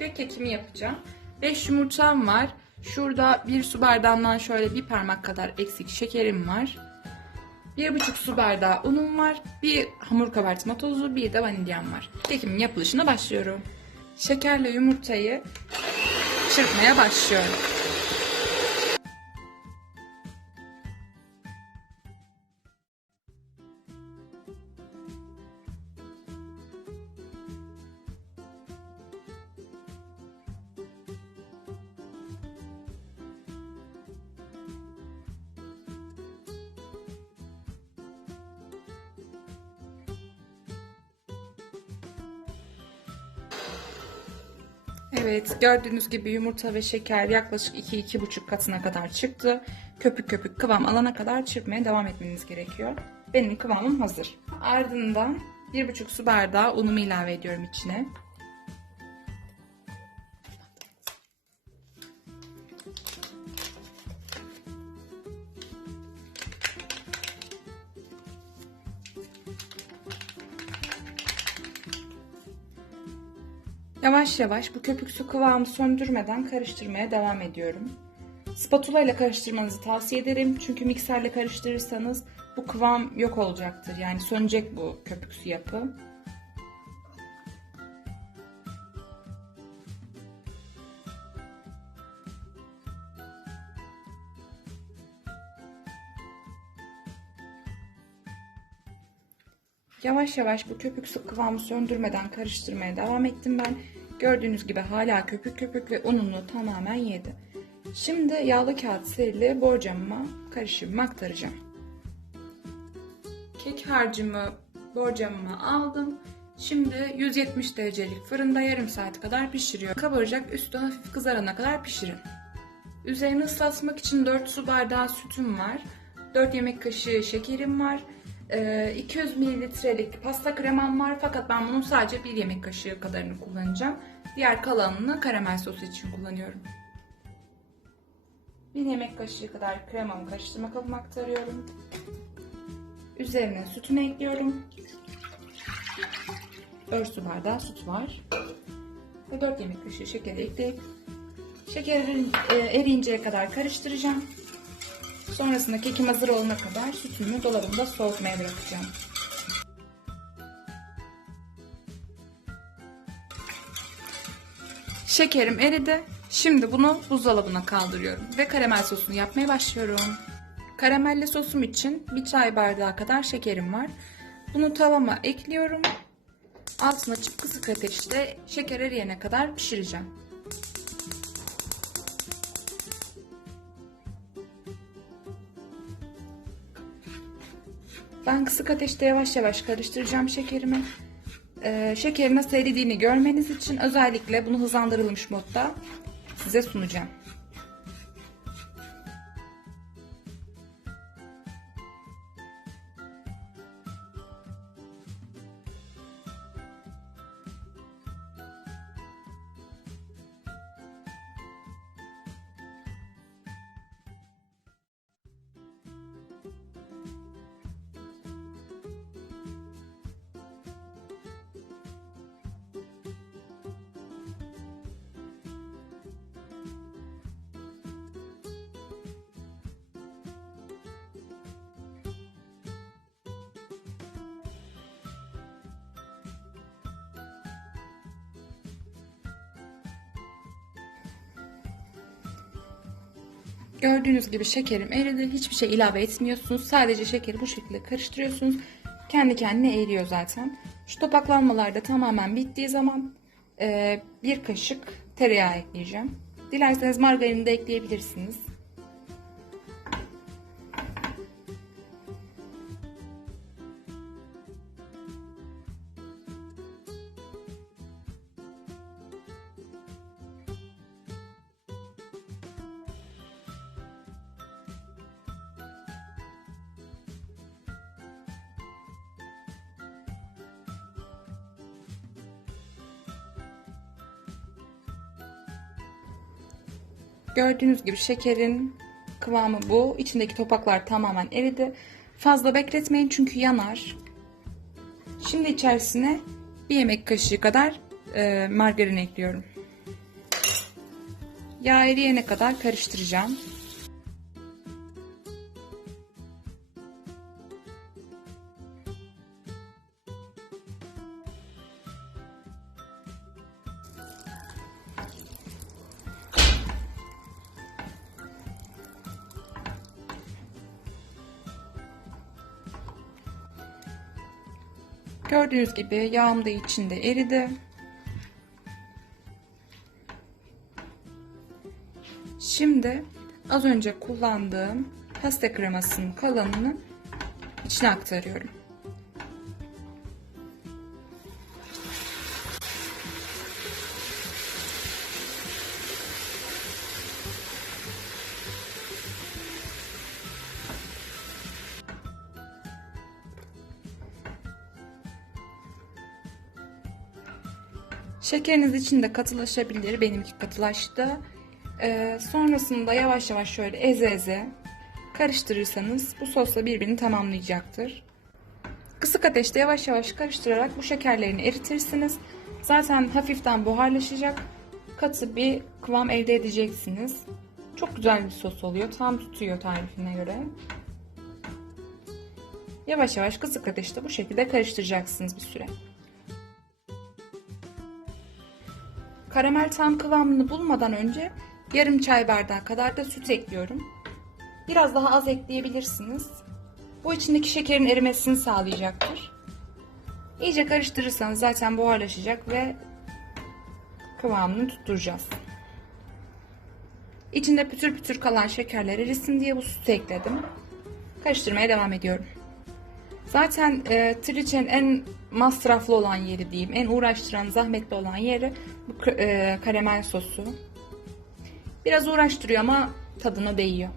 ve kekimi yapacağım. 5 yumurtam var. Şurada bir su bardağından şöyle bir parmak kadar eksik şekerim var. 1,5 su bardağı unum var. Bir hamur kabartma tozu, bir de vanilyam var. Kekimin yapılışına başlıyorum. Şekerle yumurtayı çırpmaya başlıyorum. Evet, gördüğünüz gibi yumurta ve şeker yaklaşık 2-2,5 katına kadar çıktı. Köpük köpük kıvam alana kadar çırpmaya devam etmeniz gerekiyor. Benim kıvamım hazır. Ardından 1,5 su bardağı unumu ilave ediyorum içine. Yavaş yavaş bu köpük su kıvamı söndürmeden karıştırmaya devam ediyorum. Spatula ile karıştırmanızı tavsiye ederim. Çünkü mikserle karıştırırsanız bu kıvam yok olacaktır. Yani sönecek bu köpük su yapı. Yavaş yavaş bu köpük su kıvamı söndürmeden karıştırmaya devam ettim ben. Gördüğünüz gibi hala köpük köpük ve ununu tamamen yedi. Şimdi yağlı kağıt serili borcamıma karışımımı aktaracağım. Kek harcımı borcamıma aldım. Şimdi 170 derecelik fırında yarım saat kadar pişiriyor. Kabaracak üstü hafif kızarana kadar pişirin. Üzerini ıslatmak için 4 su bardağı sütüm var. 4 yemek kaşığı şekerim var. Ee, 200 mililitrelik pasta kremam var fakat ben bunun sadece 1 yemek kaşığı kadarını kullanacağım. Diğer kalanını karamel sosu için kullanıyorum. 1 yemek kaşığı kadar kremamı karıştırma kabıma aktarıyorum. Üzerine sütümü ekliyorum. 4 su bardağı süt var. Ve 4 yemek kaşığı şeker ekleyip şekerin e, eriyinceye kadar karıştıracağım. Sonrasında kekim hazır olana kadar sütümü dolabımda soğutmaya bırakacağım. Şekerim eridi. Şimdi bunu buzdolabına kaldırıyorum ve karamel sosunu yapmaya başlıyorum. Karamelli sosum için bir çay bardağı kadar şekerim var. Bunu tavama ekliyorum. Altına açıp kısık ateşte şeker eriyene kadar pişireceğim. Ben kısık ateşte yavaş yavaş karıştıracağım şekerimi. Ee, şekerin nasıl eridiğini görmeniz için özellikle bunu hızlandırılmış modda size sunacağım. Gördüğünüz gibi şekerim eridi. Hiçbir şey ilave etmiyorsunuz. Sadece şekeri bu şekilde karıştırıyorsunuz. Kendi kendine eriyor zaten. Şu topaklanmalar da tamamen bittiği zaman bir kaşık tereyağı ekleyeceğim. Dilerseniz margarini de ekleyebilirsiniz. Gördüğünüz gibi şekerin kıvamı bu. İçindeki topaklar tamamen eridi. Fazla bekletmeyin çünkü yanar. Şimdi içerisine bir yemek kaşığı kadar e, margarin ekliyorum. Yağ eriyene kadar karıştıracağım. Gördüğünüz gibi yağım da içinde eridi. Şimdi az önce kullandığım pasta kremasının kalanını içine aktarıyorum. Şekeriniz içinde katılaşabilir. Benimki katılaştı. Ee, sonrasında yavaş yavaş şöyle eze eze karıştırırsanız bu sosla birbirini tamamlayacaktır. Kısık ateşte yavaş yavaş karıştırarak bu şekerlerini eritirsiniz. Zaten hafiften buharlaşacak. Katı bir kıvam elde edeceksiniz. Çok güzel bir sos oluyor. Tam tutuyor tarifine göre. Yavaş yavaş kısık ateşte bu şekilde karıştıracaksınız bir süre. Karamel tam kıvamını bulmadan önce yarım çay bardağı kadar da süt ekliyorum. Biraz daha az ekleyebilirsiniz. Bu içindeki şekerin erimesini sağlayacaktır. İyice karıştırırsanız zaten buharlaşacak ve kıvamını tutturacağız. İçinde pütür pütür kalan şekerler erisin diye bu sütü ekledim. Karıştırmaya devam ediyorum. Zaten e, trileçenin en masraflı olan yeri diyeyim, en uğraştıran, zahmetli olan yeri bu e, karamel sosu. Biraz uğraştırıyor ama tadına değiyor.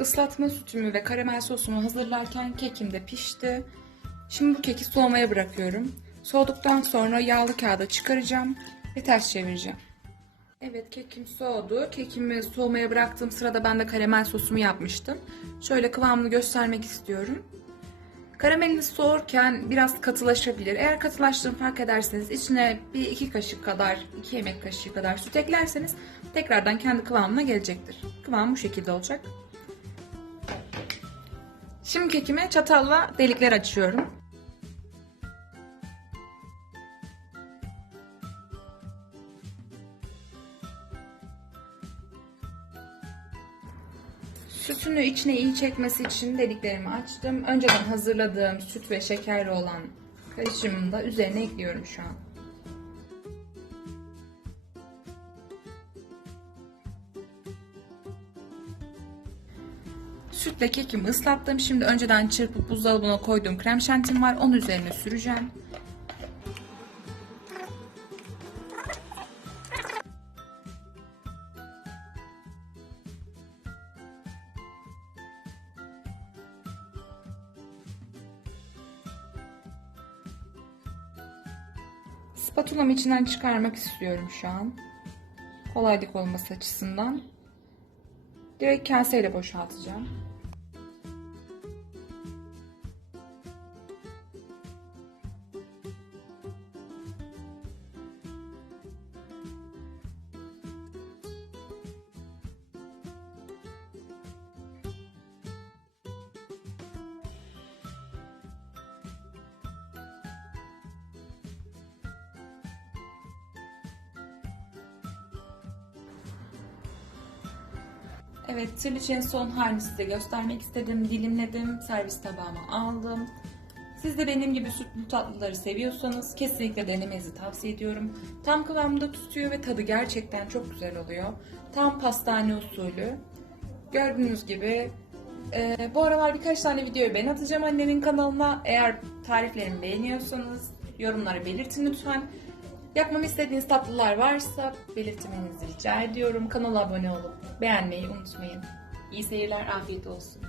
Islatma sütümü ve karamel sosumu hazırlarken kekim de pişti. Şimdi bu keki soğumaya bırakıyorum. Soğuduktan sonra yağlı kağıda çıkaracağım ve ters çevireceğim. Evet kekim soğudu. Kekimi soğumaya bıraktığım sırada ben de karamel sosumu yapmıştım. Şöyle kıvamını göstermek istiyorum. Karameliniz soğurken biraz katılaşabilir. Eğer katılaştığını fark ederseniz içine bir iki kaşık kadar, iki yemek kaşığı kadar süt eklerseniz tekrardan kendi kıvamına gelecektir. Kıvam bu şekilde olacak. Şimdi kekime çatalla delikler açıyorum. Sütünü içine iyi çekmesi için deliklerimi açtım. Önceden hazırladığım süt ve şekerli olan karışımını da üzerine ekliyorum şu an. Sütle kekimi ıslattım. Şimdi önceden çırpıp buzdolabına koyduğum krem şantim var. Onun üzerine süreceğim. Spatulamı içinden çıkarmak istiyorum şu an. Kolaylık olması açısından. Direkt kaseyle boşaltacağım. Evet, trileçenin son halini size göstermek istedim. Dilimledim, servis tabağıma aldım. Siz de benim gibi sütlü tatlıları seviyorsanız kesinlikle denemenizi tavsiye ediyorum. Tam kıvamda tutuyor ve tadı gerçekten çok güzel oluyor. Tam pastane usulü. Gördüğünüz gibi e, bu aralar birkaç tane videoyu ben atacağım annemin kanalına. Eğer tariflerimi beğeniyorsanız yorumlara belirtin lütfen. Yapmamı istediğiniz tatlılar varsa belirtmenizi rica ediyorum. Kanala abone olup beğenmeyi unutmayın. İyi seyirler, afiyet olsun.